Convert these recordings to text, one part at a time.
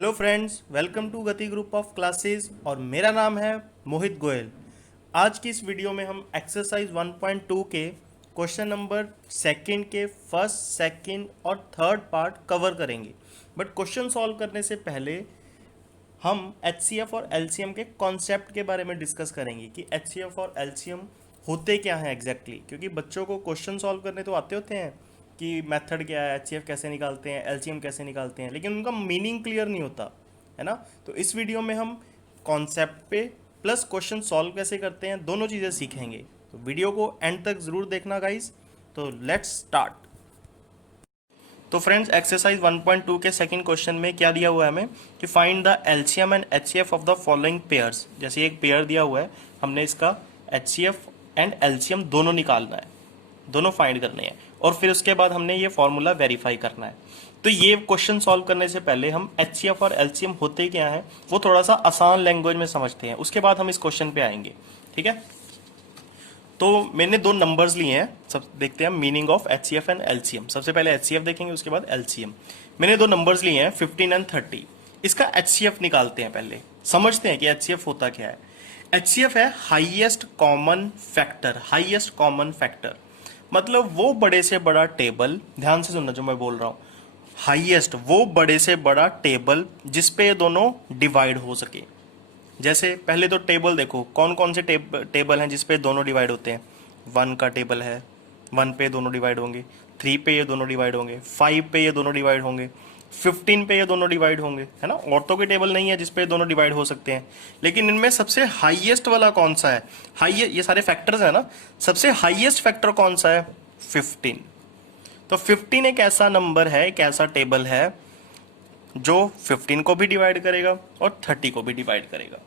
Hello friends, welcome to गति group of classes और मेरा नाम है मोहित गोयल। आज की इस वीडियो में हम एक्सरसाइज 1.2 के क्वेश्चन नंबर सेकंड के फर्स्ट, सेकंड और थर्ड पार्ट कवर करेंगे। बट क्वेश्चन सॉल्व करने से पहले हम एचसीएफ और एलसीएम के कॉन्सेप्ट के बारे में डिस्कस करेंगे कि एचसीएफ और एलसीएम होते क्या हैं एग्जैक्टली, क्योंकि बच्चों को क्वेश्चन सॉल्व करने तो आते होते हैं कि मेथड क्या है, एचसीएफ कैसे निकालते हैं, एलसीएम कैसे निकालते हैं, लेकिन उनका मीनिंग क्लियर नहीं होता है ना। तो इस वीडियो में हम कॉन्सेप्ट पे प्लस क्वेश्चन सॉल्व कैसे करते हैं दोनों चीज़ें सीखेंगे। तो वीडियो को एंड तक ज़रूर देखना गाइस। तो लेट्स स्टार्ट। तो फ्रेंड्स, एक्सरसाइज 1.2 के सेकंड क्वेश्चन में क्या दिया हुआ है हमें कि find the LCM and HCF of the following pairs. जैसे एक पेयर दिया हुआ है, हमने इसका एचसीएफ एंड एलसीएम दोनों निकालना है, दोनों फाइंड करने हैं और फिर उसके बाद हमने ये फॉर्मूला वेरीफाई करना है। तो ये क्वेश्चन सॉल्व करने से पहले हम एचसीएफ और एलसीएम होते क्या है वो थोड़ा सा आसान लैंग्वेज में समझते हैं, उसके बाद हम इस क्वेश्चन पे आएंगे। ठीक है, तो मैंने दो नंबर्स लिए हैं, सब देखते हैं meaning of HCF and LCM. सबसे पहले एचसीएफ देखेंगे, उसके बाद एलसीएम। मैंने दो नंबर्स लिए हैं 15 एंड 30। इसका एचसीएफ निकालते हैं, पहले समझते हैं कि एचसीएफ होता क्या है। एचसीएफ है highest common factor. Highest common factor मतलब वो बड़े से बड़ा टेबल, ध्यान से सुनना जो मैं बोल रहा हूं, हाईएस्ट वो बड़े से बड़ा टेबल जिसपे ये दोनों डिवाइड हो सके। जैसे पहले तो टेबल देखो, कौन कौन से टेबल हैं जिसपे दोनों डिवाइड होते हैं। 1 का टेबल है, 1 पे दोनों डिवाइड होंगे, 3 पे ये दोनों डिवाइड होंगे, 5 पे ये दोनों डिवाइड होंगे, 15 पे ये दोनों डिवाइड होंगे, है ना। औरतों के टेबल नहीं है जिसपे दोनों डिवाइड हो सकते हैं, लेकिन इनमें सबसे हाईएस्ट वाला कौन सा है? हाईएस्ट, ये सारे फैक्टर्स है ना, सबसे हाईएस्ट फैक्टर कौन सा है? 15। तो 15 एक ऐसा नंबर है, एक ऐसा टेबल है जो 15 को भी डिवाइड करेगा और 30 को भी डिवाइड करेगा।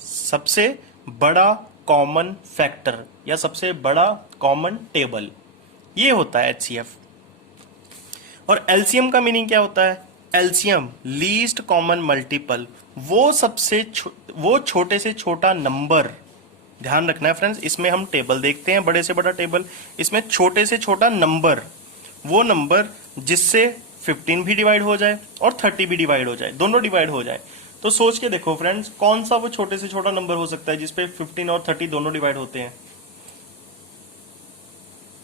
सबसे बड़ा कॉमन फैक्टर या सबसे बड़ा कॉमन टेबल, ये होता है एचसीएफ। और एलसीएम का मीनिंग क्या होता है? एलसीएम लीस्ट कॉमन मल्टीपल, वो वो छोटे से छोटा नंबर। ध्यान रखना है फ्रेंड्स, इसमें हम टेबल देखते हैं, बड़े से बड़ा टेबल, इसमें छोटे से छोटा नंबर, वो नंबर जिससे 15 भी डिवाइड हो जाए और 30 भी डिवाइड हो जाए, दोनों डिवाइड हो जाए। तो सोच के देखो फ्रेंड्स, कौन सा वो छोटे से छोटा नंबर हो सकता है जिसपे 15 और 30 दोनों डिवाइड होते हैं?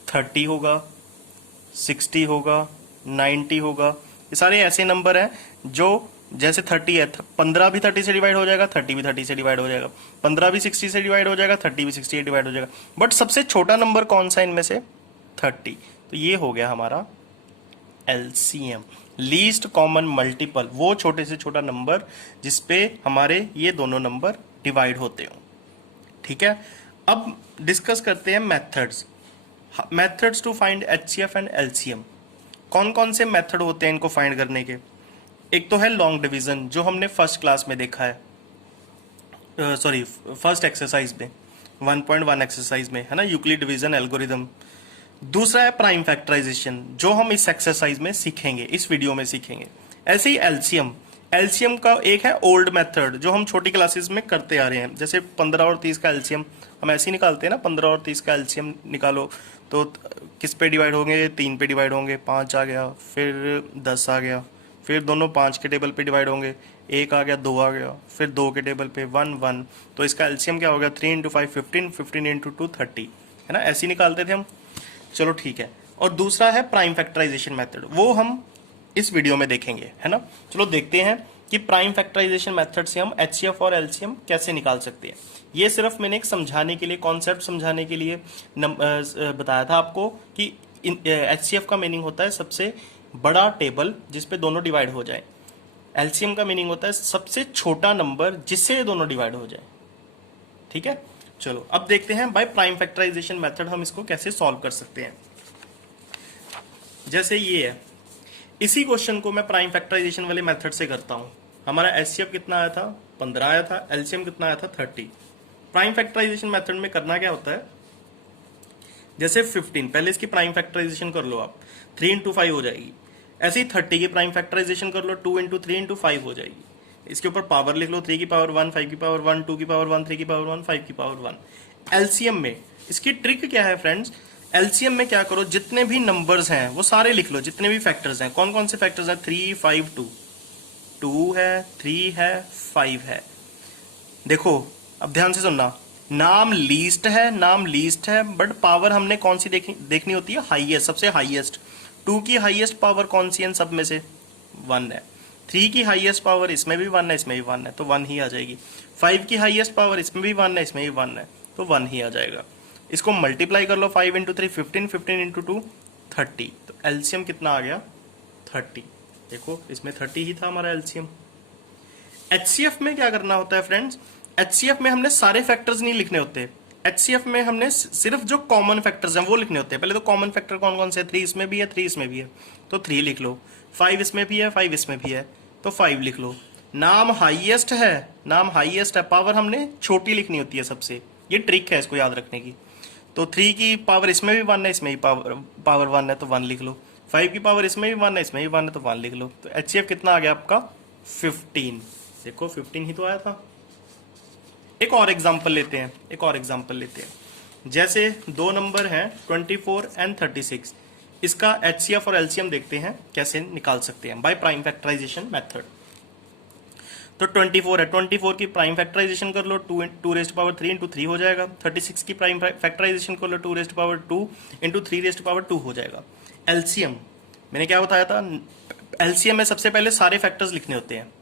30 होगा, 60 होगा, 90 होगा। ये सारे ऐसे नंबर हैं जो, जैसे 30 है, 15 भी 30 से डिवाइड हो जाएगा, 30 भी 30 से डिवाइड हो जाएगा, 15 भी 60 से डिवाइड हो जाएगा, 30 भी 60 से डिवाइड हो जाएगा। बट सबसे छोटा नंबर कौन सा इनमें से? 30। तो ये हो गया हमारा एलसीएम, लीस्ट कॉमन मल्टीपल, वो छोटे से छोटा नंबर जिसपे हमारे ये दोनों नंबर डिवाइड होते हो। ठीक है, अब डिस्कस करते हैं methods. Methods to find HCF and LCM. कौन कौन से मेथड होते हैं इनको फाइंड करने के? एक तो है लॉन्ग डिवीजन, जो हमने फर्स्ट क्लास में देखा है, सॉरी फर्स्ट एक्सरसाइज में, 1.1 एक्सरसाइज में, है ना, यूक्लिड डिवीजन एल्गोरिदम। दूसरा है प्राइम फैक्टराइजेशन, जो हम इस एक्सरसाइज में सीखेंगे, इस वीडियो में सीखेंगे। ऐसे ही एलसीएम। एलसीएम का एक है ओल्ड मेथड, जो हम छोटी क्लासेस में करते आ रहे हैं। जैसे 15 और 30 का एलसीएम हम ऐसे ही निकालते हैं ना, 15 और 30 का एलसीएम निकालो तो किस पे डिवाइड होंगे? 3 पे डिवाइड होंगे, 5 आ गया, फिर 10 आ गया, फिर दोनों 5 के टेबल पे डिवाइड होंगे, 1 आ गया, 2 आ गया, फिर 2 के टेबल पे 1 1। तो इसका एलसीएम क्या हो गया? 3 इंटू 5 15, 15 इंटू 2 30, है ना। ऐसे ही निकालते थे हम। चलो ठीक है। और दूसरा है प्राइम फैक्टराइजेशन मेथड, वो हम इस वीडियो में देखेंगे, है ना। चलो देखते हैं कि प्राइम फैक्टराइजेशन मेथड से हम एचसीएफ और एलसीएम कैसे निकाल सकते हैं। ये सिर्फ मैंने एक समझाने के लिए, कॉन्सेप्ट समझाने के लिए बताया था आपको कि एचसीएफ का मीनिंग होता है सबसे बड़ा टेबल जिसपे दोनों डिवाइड हो जाए। एलसीएम का मीनिंग होता है सबसे छोटा नंबर जिससे दोनों डिवाइड हो जाए। ठीक है, चलो अब देखते हैं बाय प्राइम फैक्टराइजेशन मेथड हम इसको कैसे सॉल्व कर सकते हैं। जैसे ये है, इसी क्वेश्चन को मैं प्राइम फैक्टराइजेशन वाले मेथड से करता हूं। हमारा एचसीएफ कितना आया था? 15 आया था। एलसीएम कितना आया था? 30। प्राइम फैक्टराइजेशन मेथड में करना क्या होता है? जैसे 15, पहले इसकी प्राइम फैक्टराइजेशन कर लो आप, 3 इंटू 5 हो जाएगी। ऐसे ही 30 की प्राइम फैक्टराइजेशन कर लो, 2 इंटू 3 इंटू 5 हो जाएगी। इसके ऊपर पावर लिख लो, 3 की पावर 1, 5 की पावर 1, 2 की पावर 1, 3 की पावर 1, 5 की पावर 1। एलसीएम में इसकी ट्रिक क्या है फ्रेंड्स? एलसीएम में क्या करो, जितने भी नंबर्स हैं वो सारे लिख लो, जितने भी फैक्टर्स हैं। कौन कौन से फैक्टर्स हैं? 3 5 2, 2 है, 3 है, 5 है। देखो अब ध्यान से सुनना, नाम लीस्ट है, बट पावर हमने कौन सी देखनी होती है, हाईएस्ट, सबसे हाईएस्ट। 2 की हाईएस्ट पावर कौन सी है इन सब में से, 1 है। 3 की हाईएस्ट पावर इसमें भी 1 है, इसमें भी 1 है, तो 1 ही आ जाएगी। 5 की हाईएस्ट पावर इसमें भी 1 है, इसमें भी 1 है, तो 1 ही आ जाएगा। इसको मल्टीप्लाई कर लो, 5 इंटू 3 15, 15 इंटू 2 30, तो एलसीएम कितना आ गया, 30। देखो इसमें 30 ही था हमारा एलसीएम। एचसीएफ में क्या करना होता है फ्रेंड्स, एचसीएफ में हमने सारे फैक्टर्स नहीं लिखने होते। एचसीएफ में हमने सिर्फ जो कॉमन फैक्टर्स हैं वो लिखने होते हैं। पहले तो कॉमन फैक्टर कौन कौन से, 3 इसमें भी है, 3 इसमें भी है, तो 3 लिख लो। 5 इसमें भी है, 5 इसमें भी है, तो 5 लिख लो। नाम हाईएस्ट है, पावर हमने छोटी लिखनी होती है सबसे, ये ट्रिक है इसको याद रखने की। तो 3 की पावर इसमें भी 1 है, इसमें भी पावर 1 है, तो 1 लिख लो। 5 की पावर इसमें भी 1 है, इसमें भी 1 है, तो 1 लिख लो। तो एचसीएफ कितना आ गया आपका, 15। देखो 15 ही तो आया था। एक और एग्जांपल लेते हैं, जैसे दो नंबर हैं 24 एंड 36। इसका एचसीएफ और एलसीएम देखते हैं कैसे निकाल सकते हैं, बाय प्राइम फैक्टराइजेशन मेथड। तो 24 है, 24 की प्राइम फैक्टराइजेशन कर लो, 2 रेस्ट पावर 3 इंटू 3 हो जाएगा। 36 की प्राइम फैक्टराइजेशन कर लो, 2 rest power 2 into 3 rest power 2 हो जाएगा। एलसीएम मैंने क्या बताया था, एलसीएम में सबसे पहले सारे फैक्टर्स लिखने होते हैं।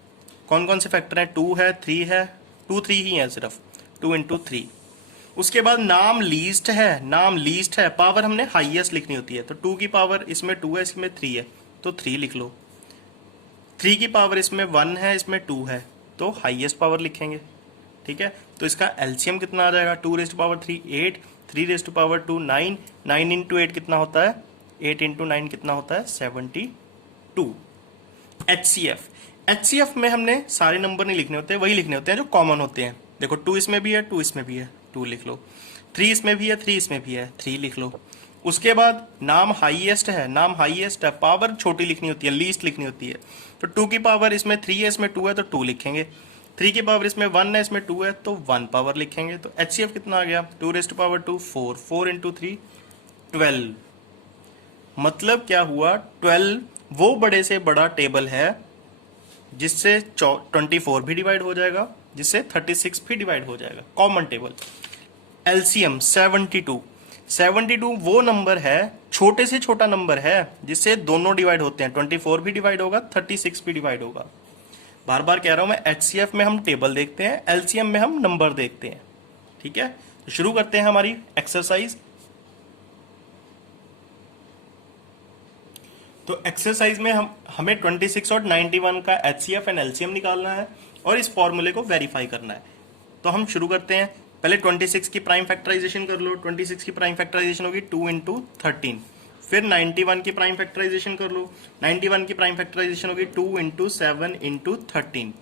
कौन कौन से फैक्टर हैं, 2 है, 3 है, 2 3 ही है सिर्फ, 2 इंटू 3। उसके बाद नाम लीस्ट है, पावर हमने हाईएस्ट लिखनी होती है। तो 2 की पावर इसमें 2 है, इसमें 3 है, तो 3 लिख लो। 3 की पावर इसमें 1 है, इसमें 2 है, तो हाईएस्ट पावर लिखेंगे। ठीक है, तो इसका एलसीएम कितना आ जाएगा, 2 rest power 3 8, 3 rest power 2 9, 9 into 8 कितना होता है, 8 इंटू 9 कितना होता है, 72। एचसीएफ में हमने सारे नंबर नहीं लिखने होते, वही लिखने होते हैं जो कॉमन होते हैं। देखो 2 इसमें भी है, 2 इसमें भी है, 2 लिख लो। 3 इसमें भी है, 3 इसमें भी है, 3 लिख लो। उसके बाद नाम हाईएस्ट है, पावर छोटी लिखनी होती है, लीस्ट लिखनी होती है। तो 2 की पावर इसमें 3 है, इसमें 2 है, तो 2 लिखेंगे। 3 की पावर इसमें 1 है, इसमें 2 है, तो 1 पावर लिखेंगे। तो एचसीएफ कितना आ गया, 2 रेस्ट पावर 2 4, 4 इंटू 3 12। मतलब क्या हुआ, 12 वो बड़े से बड़ा टेबल है जिससे 24 भी डिवाइड हो जाएगा, जिससे 36 भी डिवाइड हो जाएगा, कॉमन टेबल। एलसीएम 72 वो नंबर है, छोटे से छोटा नंबर है जिससे दोनों डिवाइड होते हैं, 24 भी डिवाइड होगा, 36 भी डिवाइड होगा। बार बार कह रहा हूं मैं, एचसीएफ में हम टेबल देखते हैं, एलसीएम में हम नंबर देखते हैं। ठीक है, तो शुरू करते हैं हमारी एक्सरसाइज। तो एक्सरसाइज में हमें 26 और 91 का एचसीएफ एंड एलसीएम निकालना है और इस फॉर्मूले को वेरीफाई करना है। तो हम शुरू करते हैं, पहले 26 की प्राइम फैक्टराइजेशन कर लो। 26 की प्राइम फैक्टराइजेशन होगी 2 इंटू 13। फिर 91 की प्राइम फैक्टराइजेशन कर लो। 91 की प्राइम फैक्टराइजेशन होगी 2 इंटू 7 इंटू 13।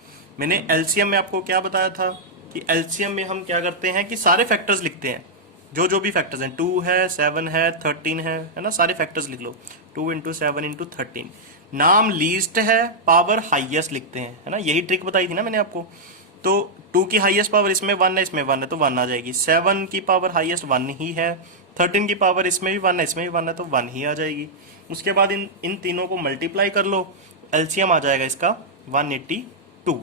मैंने एलसीएम में आपको क्या बताया था कि एलसीएम में हम क्या करते हैं कि सारे फैक्टर्स लिखते हैं, जो भी फैक्टर्स हैं, 2 है, 7 है, 13 है ना, सारे फैक्टर्स लिख लो। 2 इंटू 7 इंटू 13। नाम लीस्ट है, पावर हाईएस्ट लिखते हैं, है ना, यही ट्रिक बताई थी ना मैंने आपको। तो 2 की हाईएस्ट पावर इसमें 1 है, इसमें 1 है, तो 1 आ जाएगी। 7 की पावर हाईएस्ट 1 ही है। 13 की पावर इसमें भी 1 है, इसमें भी 1 है, तो 1 ही आ जाएगी। उसके बाद इन तीनों को मल्टीप्लाई कर लो, एलसीएम आ जाएगा इसका 182।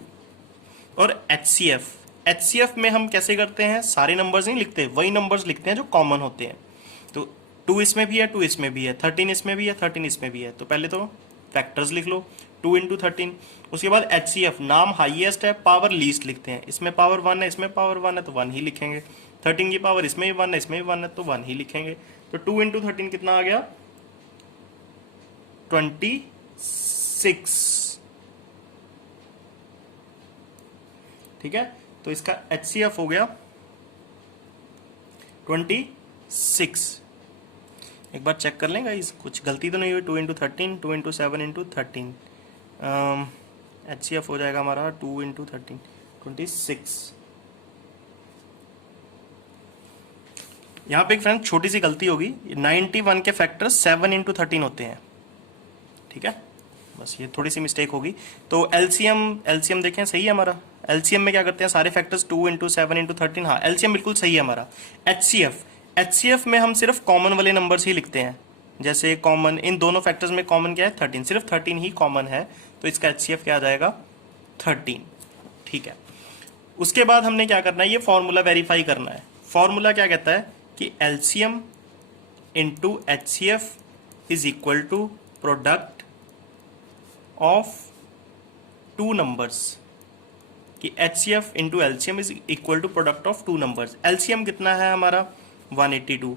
और एचसीएफ में हम कैसे करते हैं, सारे नंबर्स नहीं लिखते, वही नंबर्स लिखते हैं जो कॉमन होते हैं। तो 2 इसमें भी है, 2 इसमें भी है, 13 इसमें भी है, 13 इसमें भी है। तो पहले तो फैक्टर्स लिख लो, 2 इंटू 13। उसके बाद एचसीएफ, नाम हाईएस्ट है, पावर लीस्ट लिखते हैं। इसमें पावर 1 है, इसमें पावर 1 है, तो 1 ही लिखेंगे। 13 की पावर इसमें भी 1 है, इसमें भी 1 है, तो 1 ही लिखेंगे। तो 2 इंटू 13 कितना आ गया, 26। ठीक है, तो इसका एचसीएफ हो गया 26। एक बार चेक कर लेंगे, कुछ गलती तो नहीं हुई। 2 इंटू 13, 2 इंटू 7 इंटू 13, एचसीएफ हो जाएगा हमारा 2 इंटू 13 26। यहाँ पे एक फ्रेंड छोटी सी गलती होगी, 91 के फैक्टर 7 इंटू 13 होते हैं। ठीक है, बस ये थोड़ी सी मिस्टेक होगी। तो एलसीएम देखें, सही है हमारा। एलसीएम में क्या करते हैं, सारे फैक्टर्स 2 इंटू 7 इंटू 13, हाँ एलसीएम बिल्कुल सही है हमारा। एचसीएफ में हम सिर्फ कॉमन वाले नंबर्स ही लिखते हैं। जैसे कॉमन इन दोनों फैक्टर्स में कॉमन क्या है, 13, सिर्फ 13 ही कॉमन है। तो इसका एचसीएफ क्या आ जाएगा, 13। ठीक है, उसके बाद हमने क्या करना है, ये फॉर्मूला वेरीफाई करना है। फॉर्मूला क्या कहता है कि LCM into HCF is equal to product of two numbers, कि HCF into LCM is equal to product of two numbers. LCM कितना है हमारा 182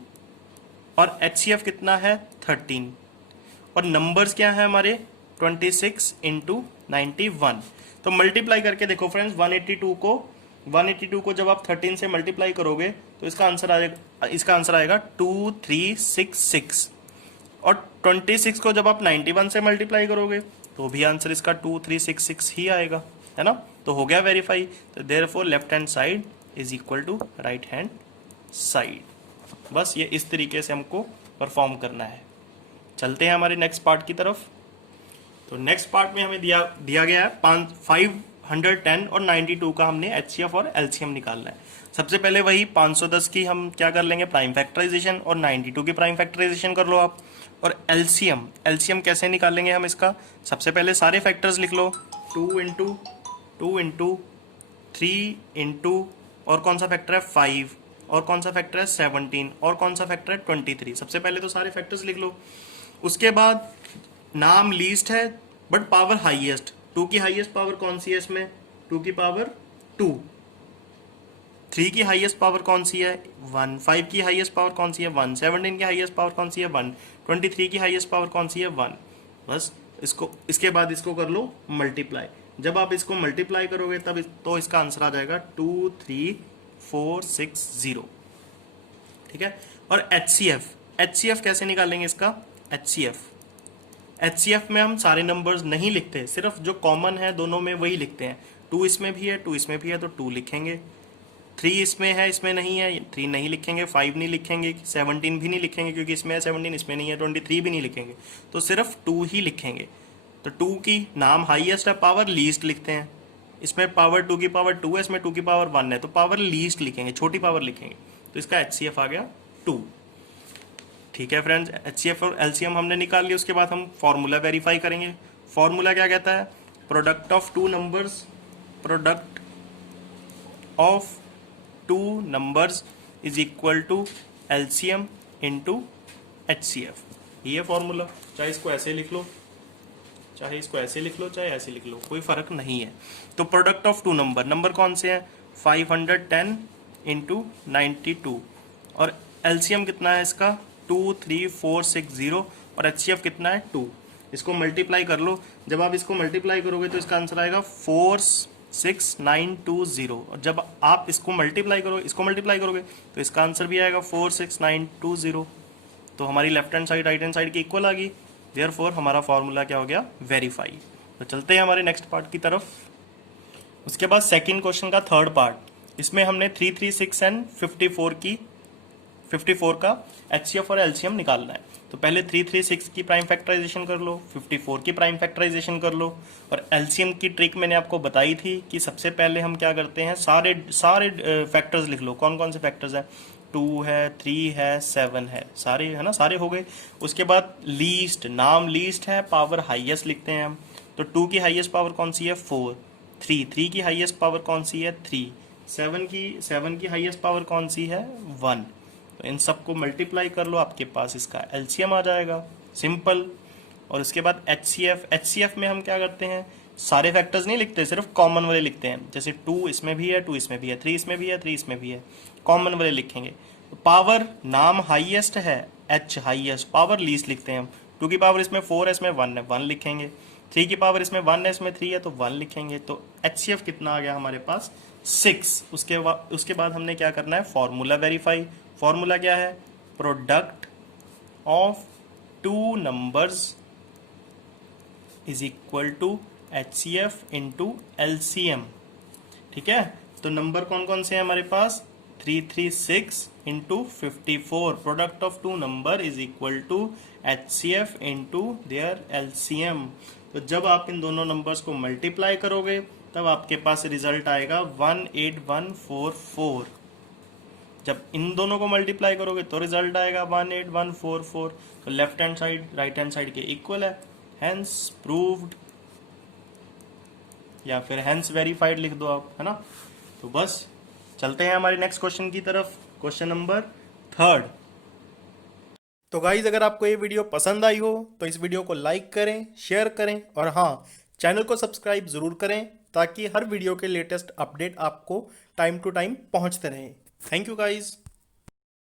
और एचसीएफ कितना है 13, और नंबर्स क्या है हमारे 26 इंटू 91। तो मल्टीप्लाई करके देखो फ्रेंड्स, 182 को जब आप 13 से मल्टीप्लाई करोगे तो इसका आंसर आएगा 2366, और 26 को जब आप 91 से मल्टीप्लाई करोगे तो भी आंसर इसका 2366 ही आएगा, है ना। तो हो गया वेरीफाई। तो therefore left hand side is equal to right hand side. बस ये इस तरीके से हमको परफॉर्म करना है। चलते हैं हमारे नेक्स्ट पार्ट की तरफ। तो नेक्स्ट पार्ट में हमें दिया गया है 510 और 92 का हमने एचसीएफ और एलसीएम निकालना है। सबसे पहले वही 510 की हम क्या कर लेंगे, प्राइम फैक्टराइजेशन, और 92 की प्राइम फैक्टराइजेशन कर लो आप। और एलसीएम कैसे निकालेंगे हम इसका, सबसे पहले सारे फैक्टर्स लिख लो, 2 इंटू 3 इंटू, और कौन सा फैक्टर है 5, और कौन सा फैक्टर है 17, और कौन सा फैक्टर है 23। सबसे पहले तो सारे फैक्टर्स लिख लो। उसके बाद नाम लीस्ट है बट पावर हाईएस्ट, 2 की हाईएस्ट पावर कौन सी है इसमें, 2 की पावर 2। 3 की हाईएस्ट पावर कौन सी है 1, 5 की हाईएस्ट पावर कौन सी है 1, 17 की हाईएस्ट पावर कौन सी है 1, 23 की हाईएस्ट पावर कौन सी है 1। बस इसके बाद इसको कर लो मल्टीप्लाई। जब आप इसको मल्टीप्लाई करोगे तब तो इसका आंसर आ जाएगा 23460। ठीक है, और एचसीएफ कैसे निकालेंगे इसका, एचसीएफ में हम सारे नंबर्स नहीं लिखते, सिर्फ जो कॉमन है दोनों में वही लिखते हैं। 2 इसमें भी है, 2 इसमें भी है तो 2 लिखेंगे, 3 इसमें है, इसमें नहीं है, 3 नहीं लिखेंगे, 5 नहीं लिखेंगे, 17 भी नहीं लिखेंगे क्योंकि इसमें है 17, इसमें नहीं है, 23 भी नहीं लिखेंगे, तो सिर्फ 2 ही लिखेंगे। तो 2 की नाम हाईएस्ट है, पावर लीस्ट लिखते हैं। इसमें पावर 2 की पावर 2 है, इसमें 2 की पावर 1 है, तो पावर लीस्ट लिखेंगे, छोटी पावर लिखेंगे। तो इसका एचसीएफ आ गया 2। ठीक है फ्रेंड्स, एचसीएफ और एलसीएम हमने निकाल लिया। उसके बाद हम फॉर्मूला वेरीफाई करेंगे। फॉर्मूला क्या कहता है, product of two numbers is equal to LCM into HCF. ये फॉर्मूला, चाहे इसको ऐसे लिख लो, चाहे ऐसे लिख लो, कोई फर्क नहीं है। तो प्रोडक्ट ऑफ टू नंबर कौन से हैं, 510 इंटू 92, और एलसीएम कितना है इसका 23460, और एचसीएफ कितना है 2। इसको मल्टीप्लाई कर लो। जब आप इसको मल्टीप्लाई करोगे तो इसका आंसर आएगा 46920, और जब आप इसको मल्टीप्लाई करोगे तो इसका आंसर भी आएगा 46920। तो हमारी left hand side right hand side की इक्वल आ गई। देयरफॉर हमारा फॉर्मूला क्या हो गया, वेरीफाई। तो चलते हैं हमारे नेक्स्ट पार्ट की तरफ। उसके बाद सेकंड क्वेश्चन का थर्ड पार्ट, इसमें हमने 336 एंड 54 का एचसीएफ और एलसीएम निकालना है। तो पहले 336 की प्राइम फैक्टराइजेशन कर लो, 54 की प्राइम फैक्टराइजेशन कर लो, और एलसीएम की ट्रिक मैंने आपको बताई थी कि सबसे पहले हम क्या करते हैं, सारे फैक्टर्स लिख लो। कौन कौन से फैक्टर्स हैं, 2 है, 3 है, 7 है, सारे है ना, सारे हो गए। उसके बाद लीस्ट, नाम लीस्ट है, पावर हाईएस्ट लिखते हैं हम। तो 2 की हाईएस्ट पावर कौन सी है 4, 3 की हाईएस्ट पावर कौन सी है 3, 7 की हाईएस्ट पावर कौन सी है 1। तो इन सबको मल्टीप्लाई कर लो, आपके पास इसका एलसीएम आ जाएगा, सिंपल। और उसके बाद एचसीएफ में हम क्या करते हैं, सारे फैक्टर्स नहीं लिखते, सिर्फ कॉमन वाले लिखते हैं। जैसे 2 इसमें भी है, 2 इसमें भी है, 3 इसमें भी है, 3 इसमें भी है, कॉमन वाले लिखेंगे। पावर, नाम हाईएस्ट है, एच हाईएस्ट, पावर लीस्ट लिखते हैं हम। 2 की पावर इसमें 4 है, इसमें 1 है, 1 लिखेंगे। 3 की पावर इसमें 1 है, इसमें 3 है, तो 1 लिखेंगे। तो एचसीएफ कितना आ गया हमारे पास 6। उसके बाद हमने क्या करना है, फॉर्मूला वेरीफाई। फॉर्मूला क्या है, product of two numbers is equal to HCF into LCM. ठीक है, तो नंबर कौन कौन से हैं हमारे पास, 336 into 54। Product of two number is equal to HCF into their LCM. तो जब आप इन दोनों नंबर्स को मल्टीप्लाई करोगे तब आपके पास रिजल्ट आएगा 18144। जब इन दोनों को मल्टीप्लाई करोगे तो रिजल्ट आएगा 18144। तो left hand side right hand side के इक्वल है, हेंस प्रूव्ड। या फिर हैंस वेरीफाइड लिख दो आप, है ना। तो बस चलते हैं हमारे नेक्स्ट क्वेश्चन की तरफ, क्वेश्चन नंबर 3। तो गाइज अगर आपको ये वीडियो पसंद आई हो तो इस वीडियो को लाइक करें, शेयर करें और हाँ, चैनल को सब्सक्राइब ज़रूर करें ताकि हर वीडियो के लेटेस्ट अपडेट आपको टाइम टू टाइम पहुंचते रहें। Thank you guys.